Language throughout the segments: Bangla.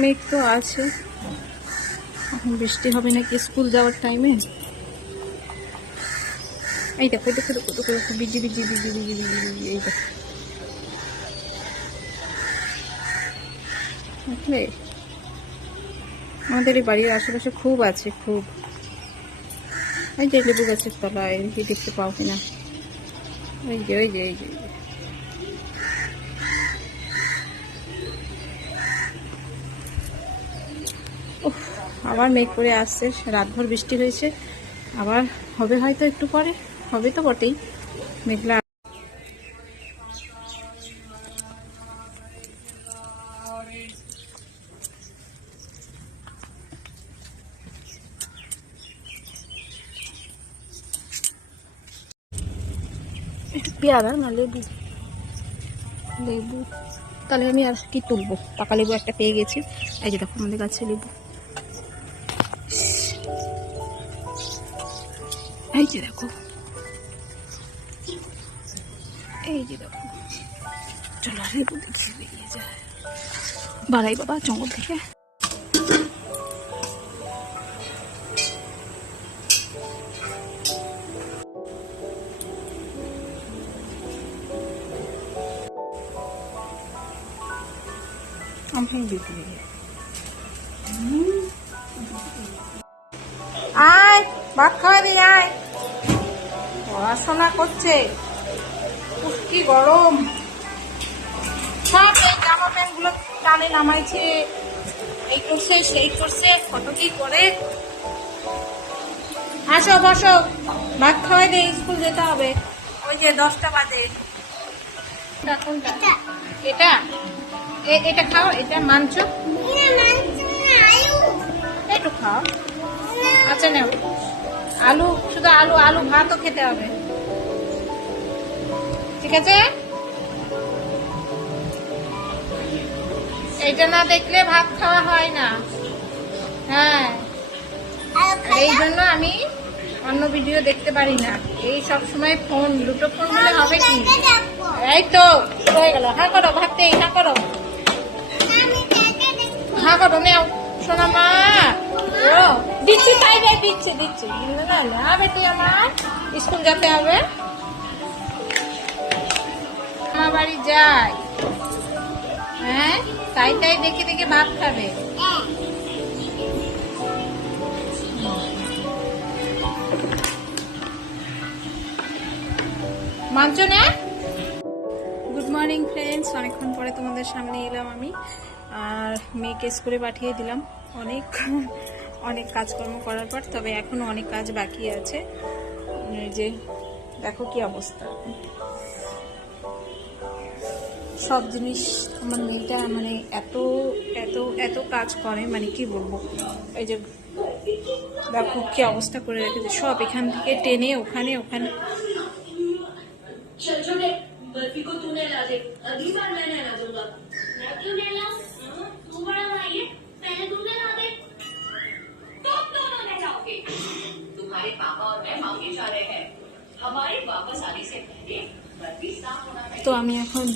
মেঘ তো আছে। এখন বৃষ্টি হবে নাকি স্কুল যাওয়ার টাইমে এই দেখো দেখো দেখো দেখো দেখো busy busy busy busy busy busy এই দেখো। আমাদের এই বাড়ির আশেপাশে খুব আছে, খুব। এই যে লেবু গাছের তলায় দেখতে পাও কিনা? ওই যে ওই যে, এই যে। আবার মেঘ করে আসছে, রাতভর বৃষ্টি হয়েছে। আবার হবে হয়তো একটু পরে, হবে তো বটেই। মেঘলা পেয়ারা না লেবু? লেবু? তাহলে আমি আর কি তুলবো? পাকা লেবু একটা পেয়ে গেছি। এই যে দেখো আমাদের গাছে লেবু। এই যে দেখো এই যে দেখো চলো আর লেবু দেখে বেরিয়ে যায় বাড়াই বাবা জঙ্গল থেকে আমি দিতে আয় ভাত খাওয়াবি আয় পড়াশোনা করছে। কি গরম। সব এই জামা প্যান্টগুলো টানে নামাইছে। এই করছে সেই করছে কত কি করে? আসো বসো। ভাত খাওয়াই দে স্কুল যেতে হবে। ওই যে দশটা বাজে? এটা এটা। খাও এটা মাংস? একটু খাও। আচ্ছা নাও। আলু শুধু আলু আলু ভাতও খেতে হবে। ঠিক আছে? এইটা না দেখলে ভাত খাওয়া হয় না। হ্যাঁ। এই জন্য আমি অন্য ভিডিও দেখতে পারি না। এই সব সময় ফোন দুটো ফোন হলে হবে কি? এই তো হয়ে গেল। হ্যাঁ করো ভাবতে হ্যাঁ করো। হ্যাঁ করো নেও। মা দিচ্ছি তাই রে দিচ্ছি দিচ্ছি। না বেটি আমার। স্কুল যেতে হবে। আমার বাড়ি যাই হ্যাঁ তাই তাই দেখে দেখে ভাত খাবে। মাংস না। গুড মর্নিং ফ্রেন্ডস অনেকক্ষণ পরে তোমাদের সামনে এলাম আমি। আর মেয়েকে স্কুলে পাঠিয়ে দিলাম। অনেক অনেক কাজকর্ম করার পর, তবে এখনও অনেক কাজ বাকি আছে। যে, দেখো কি অবস্থা। সব জিনিস আমার মেয়েটা মানে এত এত এত কাজ করে মানে কি বলব? এই যে, দেখো কি অবস্থা করে রেখেছে। সব এখান থেকে টেনে ওখানে ওখানে। তো আমি এখন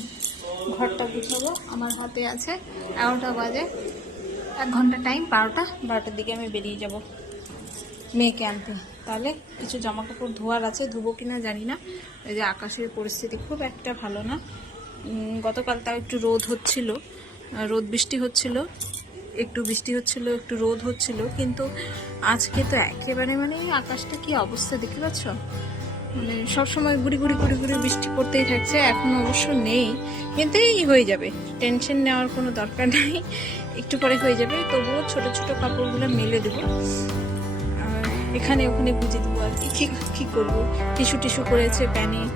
ঘরটা গুছাবো। আমার হাতে আছে এগারোটা বাজে। এক ঘণ্টা টাইম বারোটা, বারোটার দিকে আমি বেরিয়ে যাব মেয়েকে আনতে। তাহলে কিছু জামা কাপড় ধোয়ার আছে, ধুবো কিনা জানি না। এই যে আকাশের পরিস্থিতি খুব একটা ভালো না। গতকাল তাও একটু রোদ হচ্ছিল। রোদ বৃষ্টি হচ্ছিল, একটু বৃষ্টি হচ্ছিল, একটু রোদ হচ্ছিল। কিন্তু আজকে তো একেবারে মানে আকাশটা কি অবস্থা, দেখতে পাচ্ছ? মানে সবসময় গুড়ি গুড়ি গুড়ি গুড়ি বৃষ্টি পড়তেই থাকছে, এখন অবশ্য নেই। কিন্তু এই হয়ে যাবে টেনশন নেওয়ার কোনো দরকার নাই, একটু পরে হয়ে যাবে, তবুও ছোট ছোট কাপড়গুলো মেলে দেবো। এখানে ওখানে গুজে দেবো আর কি- কি করব? টিস্যু টিস্যু করেছে প্যানে।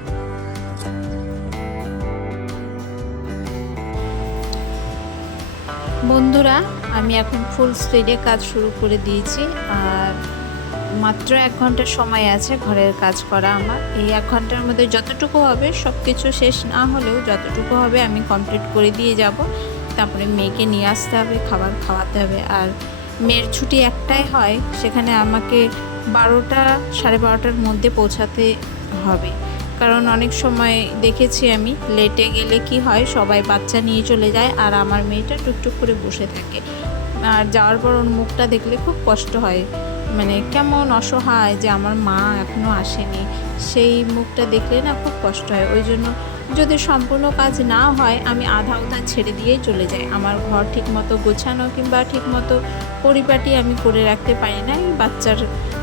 বন্ধুরা, আমি এখন ফুল স্পিডে কাজ শুরু করে দিয়েছি, আর মাত্র এক ঘণ্টার সময় আছে ঘরের কাজ করা আমার। এই এক ঘণ্টার মধ্যে যতটুকু হবে সব কিছু শেষ না হলেও যতটুকু হবে আমি কমপ্লিট করে দিয়ে যাব। তারপরে মেয়েকে নিয়ে আসতে হবে, খাবার খাওয়াতে হবে। আর মেয়ের ছুটি একটাই হয়, সেখানে আমাকে বারোটা, সাড়ে বারোটার মধ্যে পৌঁছাতে হবে। কারণ অনেক সময় দেখেছি আমি লেটে গেলে কি হয়, সবাই বাচ্চা নিয়ে চলে যায় আর আমার মেয়েটা টুকটুক করে বসে থাকে। আর যাওয়ার পর ওর মুখটা দেখলে খুব কষ্ট হয়। মানে কেমন অসহায় যে আমার মা এখনও আসেনি, সেই মুখটা দেখলে না খুব কষ্ট হয়। ওই জন্য যদি সম্পূর্ণ কাজ না হয়, আমি আধা উধা ছেড়ে দিয়েই চলে যাই। আমার ঘর ঠিকমতো গোছানো কিংবা ঠিকমতো পরিপাটি আমি করে রাখতে পারি না বাচ্চার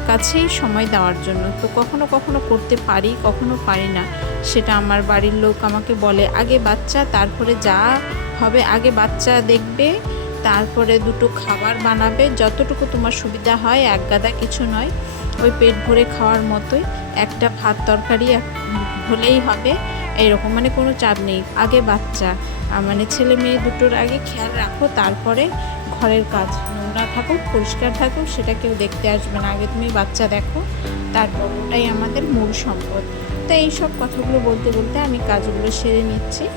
কাছেই সময় দেওয়ার জন্য। তো কখনো কখনো করতে পারি, কখনো পারি না। সেটা আমার বাড়ির লোক আমাকে বলে, আগে বাচ্চা, তারপরে যা হবে, আগে বাচ্চা দেখবে তারপরে দুটো খাবার বানাবে। যতটুকু তোমার সুবিধা হয়, এক গাদা কিছু নয়। ওই পেট ভরে খাওয়ার মতোই। একটা ভাত তরকারি হলেই হবে। এইরকম মানে কোনো চাপ নেই। আগে বাচ্চা। মানে ছেলে মেয়ে দুটোর আগে খেয়াল রাখো। তারপরে ঘরের কাজ। নোংরা থাকুক, পরিষ্কার থাকুক, সেটা কেউ দেখতে আসবে না। আগে তুমি বাচ্চা দেখো। তারপর ওটাই আমাদের মূল সম্পদ। তো এইসব কথাগুলো বলতে বলতে আমি কাজগুলো সেরে নিচ্ছি।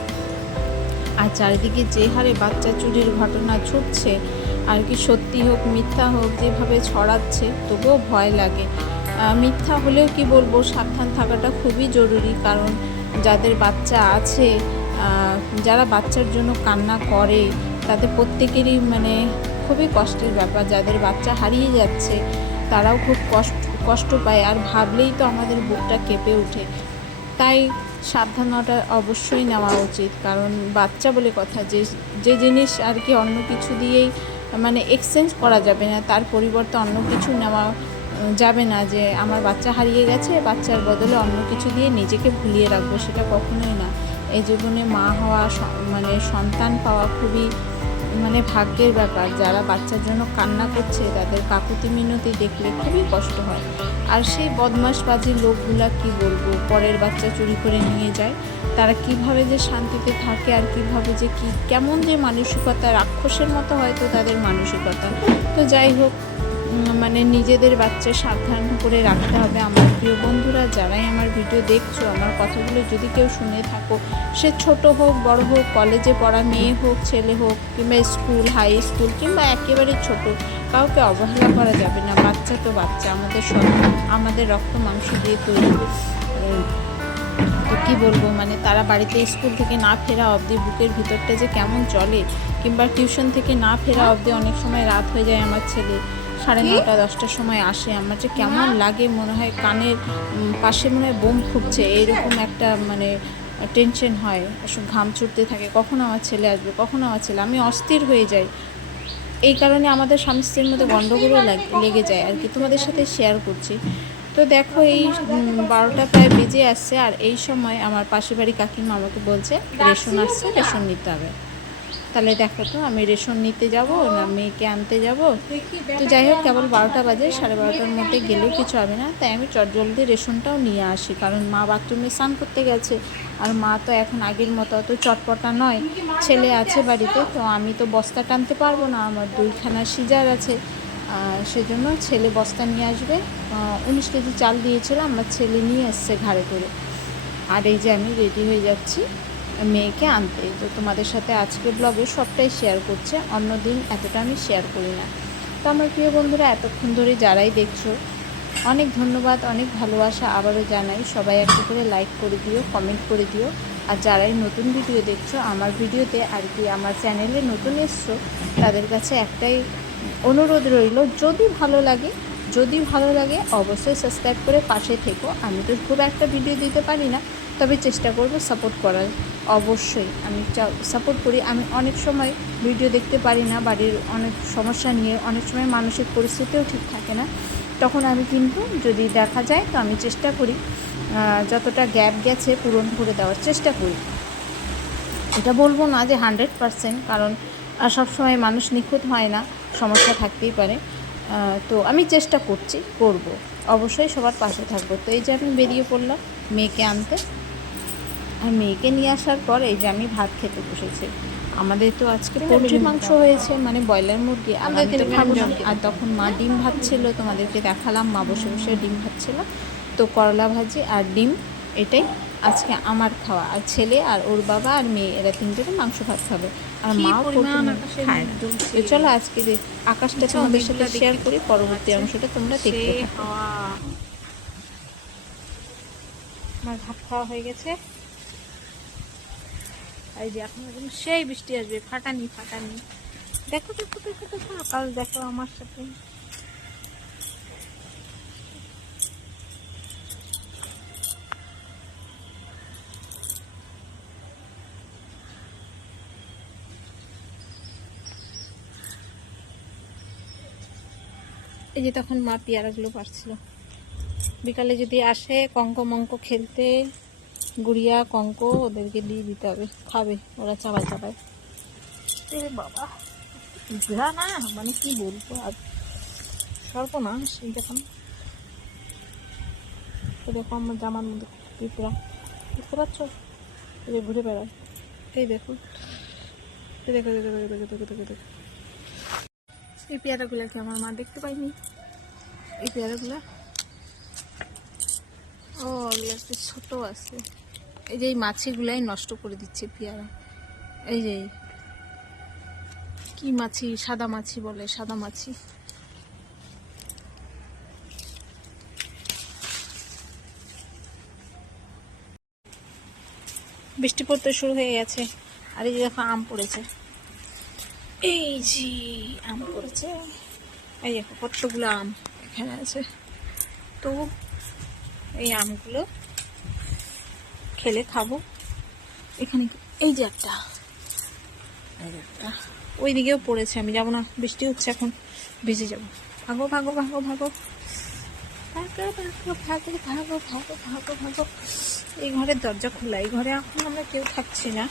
আর চারিদিকে যে হারে বাচ্চা চুরির ঘটনা ছুটছে, আর কি সত্যি হোক, মিথ্যা হোক, যেভাবে ছড়াচ্ছে, তবুও ভয় লাগে। মিথ্যা হলেও কি বলব, সাবধান থাকাটা খুবই জরুরি, কারণ যাদের বাচ্চা আছে যারা বাচ্চার জন্য কান্না করে তাদের প্রত্যেকেরই মানে খুবই কষ্টের ব্যাপার। যাদের বাচ্চা হারিয়ে যাচ্ছে, তারাও খুব কষ্ট কষ্ট পায়, আর ভাবলেই তো আমাদের বুকটা কেঁপে ওঠে। তাই সাবধানতা অবশ্যই নেওয়া উচিত। কারণ বাচ্চা বলে কথা, যে যে জিনিস আর কি অন্য কিছু দিয়েই মানে এক্সচেঞ্জ করা যাবে না, তার পরিবর্তে অন্য কিছু নেওয়া যাবে না, যে আমার বাচ্চা হারিয়ে গেছে, বাচ্চার বদলে অন্য কিছু দিয়ে নিজেকে ভুলিয়ে রাখব, সেটা কখনোই না। এই জীবনে মা হওয়া মানে সন্তান পাওয়া খুবই মানে ভাগ্যের ব্যাপার। যারা বাচ্চার জন্য কান্না করছে, তাদের কাকুতি মিনতি দেখলে খুবই কষ্ট হয়। আর সেই বদমাশবাজি লোকগুলা কি বলব? পরের বাচ্চা চুরি করে নিয়ে যায়। তারা কীভাবে যে শান্তিতে থাকে আর কীভাবে যে কি, কেমন যে মানসিকতা, রাক্ষসের মতো হয়তো তাদের মানসিকতা। তো যাই হোক মানে নিজেদের বাচ্চা সাবধান করে রাখতে হবে। আমার প্রিয় বন্ধুরা, যারাই আমার ভিডিও দেখছ, আমার কথাগুলো যদি কেউ শুনে থাকো, সে ছোট হোক, বড় হোক, কলেজে পড়া মেয়ে হোক, ছেলে হোক, কিংবা স্কুল, হাই স্কুল, কিংবা একেবারে ছোট, কাউকে অবহেলা করা যাবে না। বাচ্চা তো বাচ্চা, আমাদের সব, আমাদের রক্ত মাংস দিয়ে তৈরি। তো কী বলব মানে তারা বাড়িতে স্কুল থেকে না ফেরা অবধি, বুকের ভিতরটা যে কেমন চলে, কিংবা টিউশন থেকে না ফেরা অবধি অনেক সময় রাত হয়ে যায় আমার ছেলে। সাড়ে নটা দশটার সময় আসে। আমার যে কেমন লাগে মনে হয় কানের পাশে মনে হয় বোম ফুটছে। এইরকম একটা মানে টেনশন হয়। ঘাম ছুটতে থাকে। কখন আমার ছেলে আসবে? কখন আমার ছেলে? আমি অস্থির হয়ে যাই। এই কারণে আমাদের স্বামী স্ত্রীর মধ্যে গণ্ডগোলও লেগে যায় আর কি। তোমাদের সাথে শেয়ার করছি। তো দেখো এই বারোটা প্রায় বেজে আসছে। আর এই সময় আমার পাশের বাড়ি কাকিমা আমাকে বলছে রেশন আসছে রেশন নিতে হবে। তাহলে দেখো তো, আমি রেশন নিতে যাব, না, মেয়েকে আনতে যাব। তো যাই হোক, কেবল বারোটা বাজে, সাড়ে বারোটার মধ্যে গেলেও কিছু হবে না। তাই আমি চটজলদি রেশনটাও নিয়ে আসি, কারণ মা বাথরুমে স্নান করতে গেছে। আর মা তো এখন আগের মতো অত চটপটা নয়। ছেলে আছে বাড়িতে, তো আমি তো বস্তা টানতে পারব না, আমার দুইখানা সিজার আছে। সেজন্য ছেলে বস্তা নিয়ে আসবে। উনিশ কেজি চাল দিয়েছিল আমার ছেলে নিয়ে এসছে ঘাড়ে করে। আর এই যে আমি রেডি হয়ে যাচ্ছি। মেয়েকে আনতে। তো তোমাদের সাথে আজকে ব্লগে সবটাই শেয়ার করছে, অন্যদিন এতটা আমি শেয়ার করি না। তো আমার প্রিয় বন্ধুরা, এতক্ষণ ধরে যারাই দেখছ, অনেক ধন্যবাদ, অনেক ভালোবাসা আবারও জানাই। সবাই একটা করে লাইক করে দিও কমেন্ট করে দিও। আর যারাই নতুন ভিডিও দেখছ, আমার ভিডিওতে আর কি আমার চ্যানেলে নতুন এসছো, তাদের কাছে একটাই অনুরোধ রইল, যদি ভালো লাগে, যদি ভালো লাগে, অবশ্যই সাবস্ক্রাইব করে পাশে থেকো। আমি তো খুব একটা ভিডিও দিতে পারি না। তবে চেষ্টা করব সাপোর্ট করার। অবশ্যই আমি সাপোর্ট করি। আমি অনেক সময় ভিডিও দেখতে পারি না, বাড়ির অনেক সমস্যা নিয়ে অনেক সময় মানসিক পরিস্থিতিও ঠিক থাকে না। তখন আমি কিন্তু যদি দেখা যায় তো আমি চেষ্টা করি যতটা গ্যাপ গেছে পূরণ করে দেওয়ার চেষ্টা করি। এটা বলব না যে হান্ড্রেড পারসেন্ট কারণ সবসময় মানুষ নিখুঁত হয় না, সমস্যা থাকতেই পারে। তো আমি চেষ্টা করছি, করব। অবশ্যই সবার পাশে থাকব। তো এই যে আমি বেরিয়ে পড়লাম, মেয়েকে আনতে। আর মেয়েকে নিয়ে আসার পর এই যে আমি ভাত খেতে বসেছি। আমাদের তো আজকে পোলট্রি মাংস হয়েছে মানে ব্রয়লার মুরগি। আর আমি তো খাব না। আর তখন মা ডিম ভাত ছিল তোমাদেরকে দেখালাম মা বসে বসে ডিম ভাত ছিল। তো করলা ভাজি আর ডিম এটাই আজকে আমার খাওয়া। আর ছেলে আর ওর বাবা আর মেয়ে এরা তিনজনে মাংস ভাত খাবে। আর খায় না। তো চলো আজকে যে আকাশটা আচ্ছা, তোমাদের সাথে শেয়ার করি পরবর্তী অংশটা তোমরা দেখতে আমার ভাত খাওয়া হয়ে গেছে। এই যে সেই বৃষ্টি আসবে, ফাটানি ফাটানি। দেখো দেখো দেখো দেখো দেখো আমার সাথে। এই যে তখন মা পেয়ারাগুলো পারছিল বিকালে যদি আসে কঙ্ক মঙ্ক খেলতে গুড়িয়া কঙ্ক ওদেরকে দিয়ে দিতে হবে। খাবে, ওরা চাবায় চাবায় বাবা পিঁপড়া না মানে কি বলব আর? সর্বনাশ এই দেখুন তো দেখো আমার জামার মধ্যে পিঁপড়া বুঝতে পারছ? এই যে ঘুরে বেড়ায়। এই দেখো। এই দেখো দেখো দেখো দেখো দেখো দেখো দেখো। এই পেয়ারাগুলোকে আমার মা দেখতে পাইনি এই পেয়ারাগুলো ও, এগুলো একটু ছোট আছে। এই যে এই মাছিগুলাই নষ্ট করে দিচ্ছে পেয়ারা। এই যে, কি মাছি? সাদা মাছি বলে, সাদা মাছি। বৃষ্টি পড়তে শুরু হয়ে গেছে। আর এই যে দেখো, আম পড়েছে। এই যে, আম পড়েছে। এই দেখো, কতগুলো আম এখানে আছে। তো এই আমগুলো খেলে খাব। এখানে এই যে একটা। ওই দিকেও পড়েছে, আমি যাব না, বৃষ্টি হচ্ছে এখন, ভিজে যাব। ভাগো ভাগো ভাগো ভাগো। ভাগো ভাগো ভাগো ভাগো ভাগো ভাগো ভাগো। এই ঘরের দরজা খোলা, এই ঘরে এখন আমরা কেউ থাকছি না।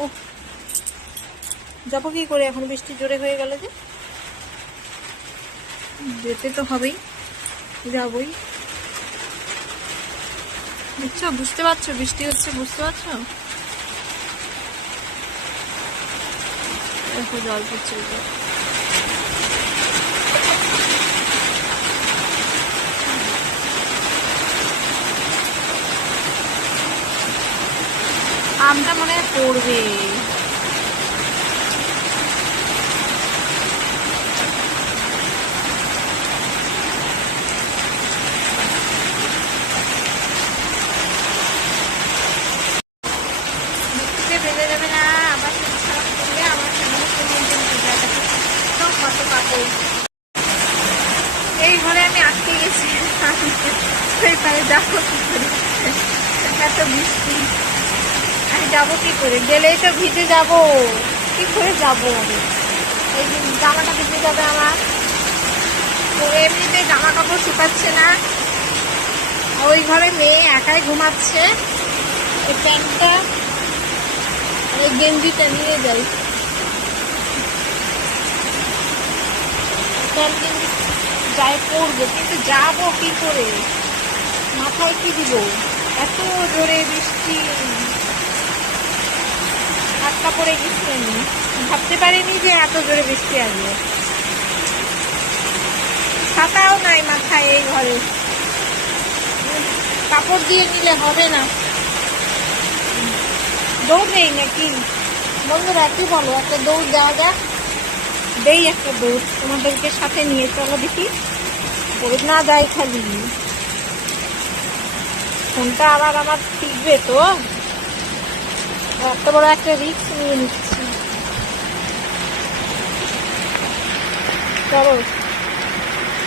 ও যাব কি করে? এখন বৃষ্টি জোরে হয়ে গেল যে। যেতে তো হবেই, যাবই। বুঝছ? বুঝতে পারছ? বৃষ্টি হচ্ছে, বুঝতে পারছ? দেখো, জল পড়ছে আমটা মনে হয় পড়বে বৃষ্টিতে ভেজে যাবে না আবার শরীর খারাপ করলে আমার সামনে কোনো দিন ভেজা যাবে তো কত কাপড় এই ঘরে আমি আটকে গেছি ওই পায়ে যাব কি করে এত বৃষ্টি আমি যাব কি করে? গেলেই তো ভিজে যাব। কি করে যাব? আমি এই জামাটা ভিজে যাবে আমার। এমনিতে জামা কাপড় শুকাচ্ছে না। ওই ঘরে মেয়ে একাই ঘুমাচ্ছে। এই প্যান্টটা এই গেঞ্জিটা নিয়ে যাই। প্যান্ট গেঞ্জি যাই পরবো, কিন্তু যাব কি করে? মাথায় কি দিব? এত জোরে বৃষ্টি। আটকা পড়ে গেছি আমি ভাবতে পারিনি যে এত জোরে বৃষ্টি আসবে। ছাতাও নাই মাথায় এই ঘরে। কাপড় দিয়ে নিলে হবে না। দৌড় নেই নাকি? বন্ধুরা, কি বলো? একটা দৌড় দেওয়া যাক। দেই একটা দৌড়। তোমাদেরকে সাথে নিয়ে চলো দেখি। পড়ে না যায় খালি। ফোনটা আবার আমার টিকবে তো। এত বড় একটা রিস্ক নিয়ে নিচ্ছি চলো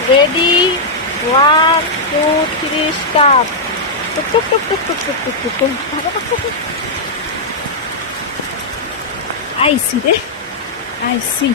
ready one two three start টুক টুক টুক টুক টুক টুক টুক টুক। আইসি রে আইসি